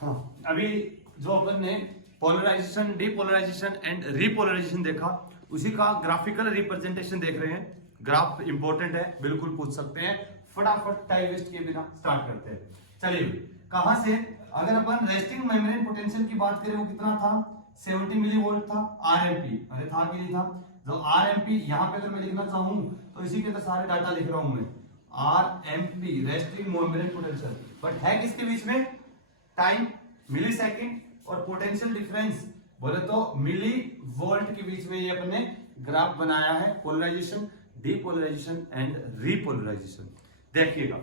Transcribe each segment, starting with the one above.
हाँ, अभी जो अपन ने पोलराइजेशन, डीपोलराइजेशन एंड रीपोलराइजेशन देखा, उसी का ग्राफिकल रिप्रेजेंटेशन देख रहे हैं। ग्राफ इंपॉर्टेंट है, बिल्कुल पूछ सकते हैं। फटाफट टाइम वेस्ट किए बिना स्टार्ट करते हैं। चलिए, कहां से? अगर अपन रेस्टिंग मेम्ब्रेन पोटेंशियल की बात करें, वो कितना था? 70 मिली वोल्ट था। आरएमपी, अरे था कि नहीं था? जो आरएमपी यहां पे अगर मैं लिखना चाहूं तो इसी के अंदर सारे डाटा लिख रहा हूं मैं। RMP resting membrane potential, but है किसके बीच में? टाइम, मिली सेकेंड, और पोटेंशियल डिफरेंस बोले तो मिली वोल्ट के बीच में ये अपने ग्राफ बनाया है। Polarisation, depolarisation and repolarisation. देखिएगा,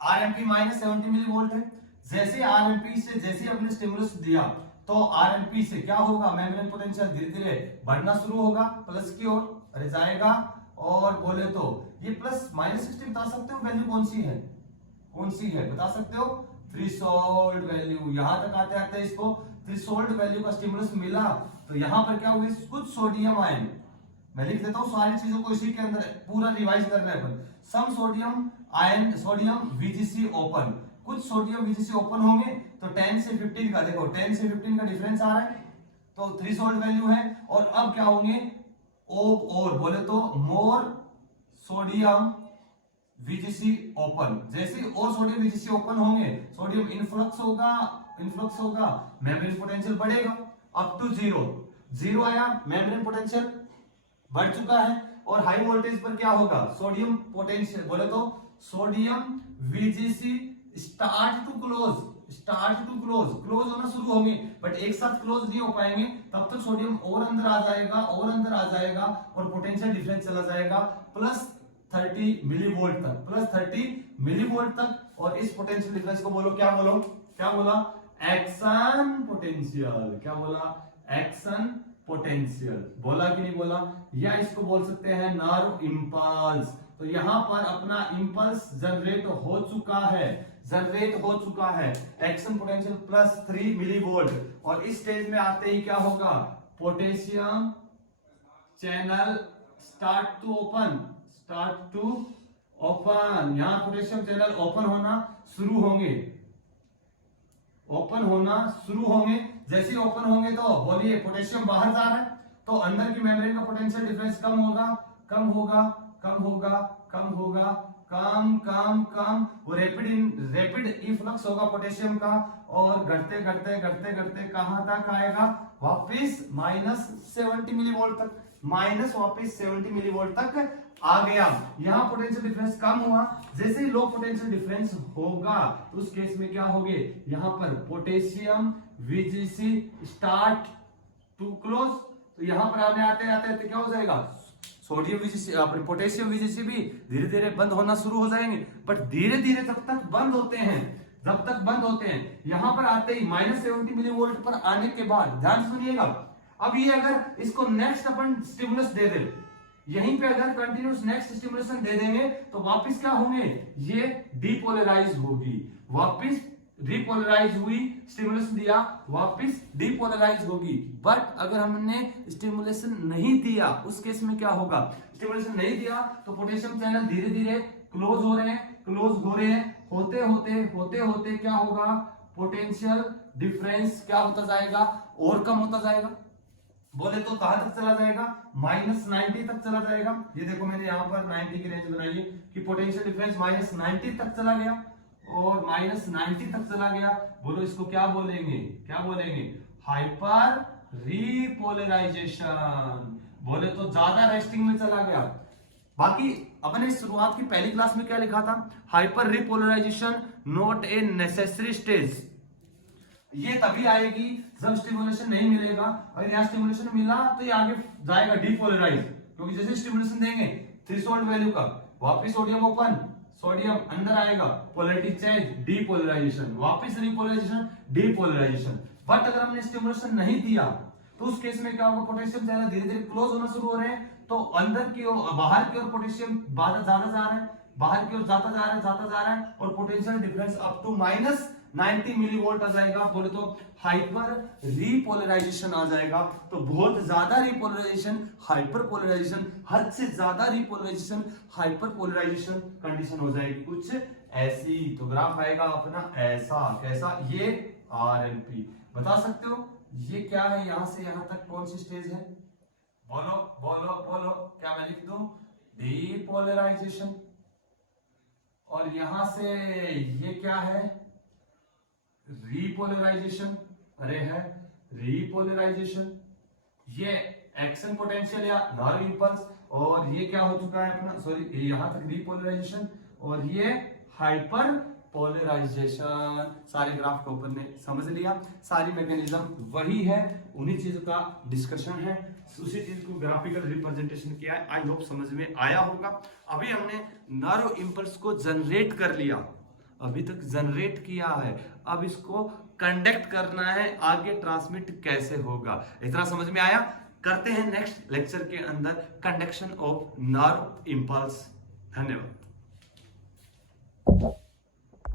आरएमपी माइनस 70 मिली वोल्ट है। जैसे आरएमपी से जैसे अपने स्टिमुलस दिया तो आरएमपी से क्या होगा? मेम्ब्रेन पोटेंशियल धीरे धीरे बढ़ना शुरू होगा, प्लस की ओर अरे जाएगा। और बोले तो ये प्लस माइनस 60 बता सकते हो वैल्यू कौन सी है? कौन सी है बता सकते हो? Threshold value. यहां तक आते आते इसको थ्रेशोल्ड वैल्यू का स्टिमुलस मिला तो यहां पर क्या हुई? कुछ सोडियम आयन, मैं लिख देता हूं सारी चीजों को इसी के अंदर, पूरा रिवाइज कर रहे हैं अपन। सम सोडियम आयन, सोडियम वीजीसी ओपन, कुछ सोडियम वीजीसी ओपन होंगे तो 10 से 15 का, देखो 10 से 15 का डिफरेंस आ रहा है, तो थ्रेशोल्ड वैल्यू है। और अब क्या होंगे? और बोले तो मोर सोडियम वीजीसी ओपन। जैसे और सोडियम वीजीसी ओपन होंगे, सोडियम इनफ्लक्स होगा, मेम्ब्रेन पोटेंशियल बढ़ेगा अप टू जीरो। जीरो आया, मेम्ब्रेन पोटेंशियल बढ़ चुका है। और हाई वोल्टेज पर क्या होगा? सोडियम पोटेंशियल बोले तो सोडियम वीजीसी स्टार्ट टू क्लोज होना शुरू होंगे, बट एक साथ क्लोज नहीं हो पाएंगे। तब तक सोडियम और अंदर आ जाएगा और पोटेंशियल डिफरेंस चला जाएगा प्लस 30 मिलीवोल्ट तक, प्लस 30 मिलीवोल्ट तक। और इस पोटेंशियल डिफरेंस को बोलो, क्या बोला? Action potential. क्या बोला? Action potential. बोला कि नहीं बोला? या इसको बोल सकते हैं नर्व इंपल्स। तो यहां पर अपना इंपल्स जनरेट हो चुका है, एक्शन पोटेंशियल प्लस 3 मिलीवोल्ट। और इस स्टेज में आते ही क्या होगा? Potassium channel start to open. यहां पोटेशियम चैनल ओपन होना शुरू होंगे। जैसे ही ओपन होंगे तो बोलिए पोटेशियम बाहर जा रहा है, तो अंदर की मेम्ब्रेन का पोटेंशियल डिफरेंस कम वो रैपिड इफ्लक्स होगा पोटेशियम का। और घटते कहां तक आएगा? वापिस माइनस 70 मिलीवोल्ट तक, वापिस 70 मिलीवोल्ट तक आ गया। यहां पोटेंशियल डिफरेंस कम हुआ। जैसे ही लो पोटेंशियल डिफरेंस होगा तो उस केस में क्या होगे? यहां पर पोटेशियम वीजीसी स्टार्ट टू क्लोज। तो यहां पर आते क्या हो जाएगा? सोडियम वीजीसी, अपने पोटेशियम वीजीसी भी धीरे धीरे बंद होना शुरू हो जाएंगे। बट धीरे धीरे जब तक बंद होते हैं, यहां पर आते ही माइनस 70 मिलीवोल्ट पर आने के बाद ध्यान सुनिएगा। अब ये अगर इसको नेक्स्ट अपन स्टिमुलस दे दे, यहीं पे अगर कंटिन्यूस नेक्स्ट स्टिमुलेशन दे देंगे तो वापस क्या होंगे? ये डीपोलराइज होगी, वापस रिपोलराइज हुई, स्टिमुलेस दिया, वापस डीपोलराइज होगी। बट अगर हमने स्टिमुलेशन नहीं दिया, उस केस में क्या होगा? स्टिमुलेशन नहीं दिया तो पोटेशियम चैनल धीरे धीरे क्लोज हो रहे हैं, होते होते क्या होगा? पोटेंशियल डिफरेंस क्या होता जाएगा? और कम होता जाएगा। बोले तो कहां तक चला जाएगा? माइनस 90 तक चला जाएगा। ये देखो मैंने यहां पर 90 की रेंज बनाई है कि पोटेंशियल डिफरेंस माइनस 90 तक चला गया, और माइनस 90 तक चला गया। बोलो इसको क्या बोलेंगे? Hyper repolarization. बोले तो ज्यादा रेस्टिंग में चला गया। बाकी अपने शुरुआत की पहली क्लास में क्या लिखा था? Hyper repolarization not a necessary stage. ये तभी आएगी जब स्टिमुलेशन नहीं मिलेगा। अगर यहाँ स्टिमुलेशन मिला तो ये आगे जाएगा डीपोलराइज, क्योंकि जैसे स्टिमुलेशन देंगे थ्रेशोल्ड वैल्यू का, वापस सोडियम ओपन, सोडियम अंदर आएगा, पोलैरिटी चेंज, डीपोलराइजेशन, वापस रिपोलराइजेशन, डीपोलराइजेशन। बट अगर हमने स्टिमुलेशन नहीं दिया तो उस केस में क्या होगा? पोटेशियम चैनल धीरे धीरे क्लोज होना शुरू हो रहे हैं, तो अंदर की ओर, बाहर की ओर पोटेशियम ज्यादा जा रहा है, और potential difference up to minus 90 millivolt आ जाएगा, बोले तो हाइपर रिपोलराइजेशन आ जाएगा। तो बहुत ज्यादा रिपोलराइजेशन, हाइपर पोलराइजेशन, हद से ज्यादा रिपोलराइजेशन, हाइपर पोलराइजेशन कंडीशन हो जाएगी कुछ ऐसी। तो ग्राफ आएगा अपना ऐसा, कैसा, ये आरएलपी बता सकते हो ये क्या है, यहां से यहां तक कौन सी स्टेज है, बोलो बोलो बोलो, क्या मैं लिख दूं, डीपोलराइजेशन। और यहां से ये क्या है, रिपोलराइजेशन, अरे है रिपोलराइजेशन। ये एक्शन पोटेंशियल या नॉर्मल इंपल्स, और ये क्या हो चुका है अपना, सॉरी यहां तक रिपोलराइजेशन, और ये हाइपर पोलराइजेशन। सारे ग्राफ को ऊपर ने समझ लिया, सारी मैकेनिज्म वही है, उन्हीं चीजों का डिस्कशन है, उसी चीज को ग्राफिकल रिप्रेजेंटेशन किया है। आई होप समझ में आया होगा। अभी हमने नैरो इंपल्स को जनरेट कर लिया, अभी तक जनरेट किया है, अब इसको कंडक्ट करना है, आगे ट्रांसमिट कैसे होगा, इतना समझ में आया। करते हैं नेक्स्ट लेक्चर के अंदर कंडक्शन ऑफ नर्व इंपल्स। धन्यवाद।